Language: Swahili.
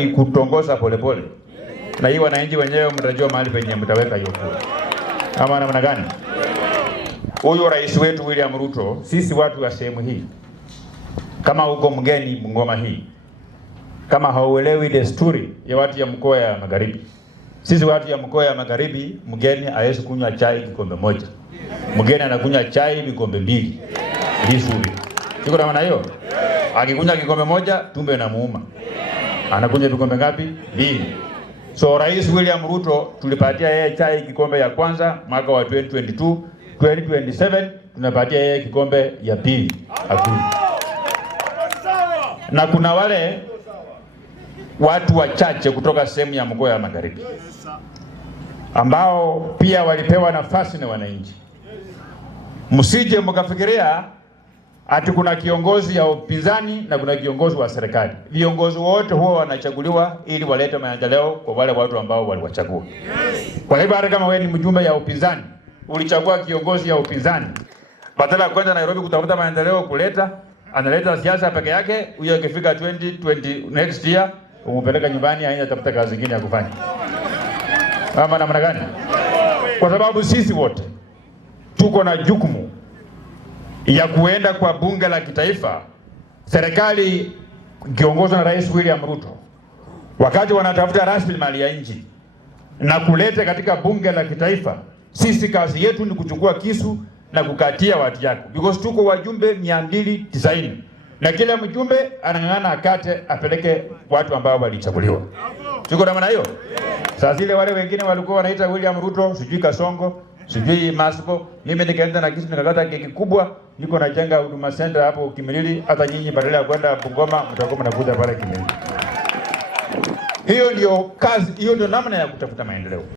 ni kutongoza polepole. Na hii wananchi wenyewe mtajua mahali penye mtaweka hiyo kura. Ama namna gani? Huyu rais wetu William Ruto, sisi watu wa sehemu hii, kama uko mgeni Bungoma hii, kama hauelewi desturi ya watu ya mkoa ya Magharibi, sisi watu ya mkoa ya Magharibi, mgeni hawezi kunywa chai kikombe moja. Mgeni anakunywa chai vikombe mbili. Vizuri. Siko na maana hiyo? Akikunywa kikombe moja, tumbo inamuuma. Anakunywa vikombe ngapi? Mbili. So Rais William Ruto tulipatia yeye chai kikombe ya kwanza mwaka wa 2022, 2027 tunapatia yeye kikombe ya pili. Na kuna wale watu wachache kutoka sehemu ya mkoa ya Magharibi ambao pia walipewa nafasi na wananchi. Msije mkafikiria ati kuna kiongozi ya upinzani na kuna kiongozi wa serikali. Viongozi wote huwa wanachaguliwa ili walete maendeleo kwa wale watu ambao waliwachagua. Kwa hivyo hata kama wewe ni mjumbe ya upinzani, ulichagua kiongozi ya upinzani, badala ya kwenda Nairobi kutafuta maendeleo analeta siasa peke yake, huyo ikifika 2020 next year umpeleka nyumbani aende atafuta kazi nyingine ya kufanya. Ama namna gani? Kwa sababu sisi wote tuko na jukumu ya kuenda kwa bunge la kitaifa, serikali kiongozwa na Rais William Ruto, wakati wanatafuta rasilimali ya nchi na kuleta katika bunge la kitaifa. Sisi kazi yetu ni kuchukua kisu na kukatia watu yako, because tuko wajumbe 290 na kila mjumbe anang'ang'ana akate apeleke watu ambao walichaguliwa. Tuko na maana hiyo? Sasa zile wale wengine walikuwa wanaita William Ruto, sijui Kasongo, sijui Masco, mimi nikaenda na kisu nikakata keki kubwa, niko najenga huduma center hapo Kimilili, hata nyinyi badala ya kwenda Bungoma mtakuwa mnakuja pale Kimilili. Hiyo ndio kazi, hiyo ndio namna ya kutafuta maendeleo.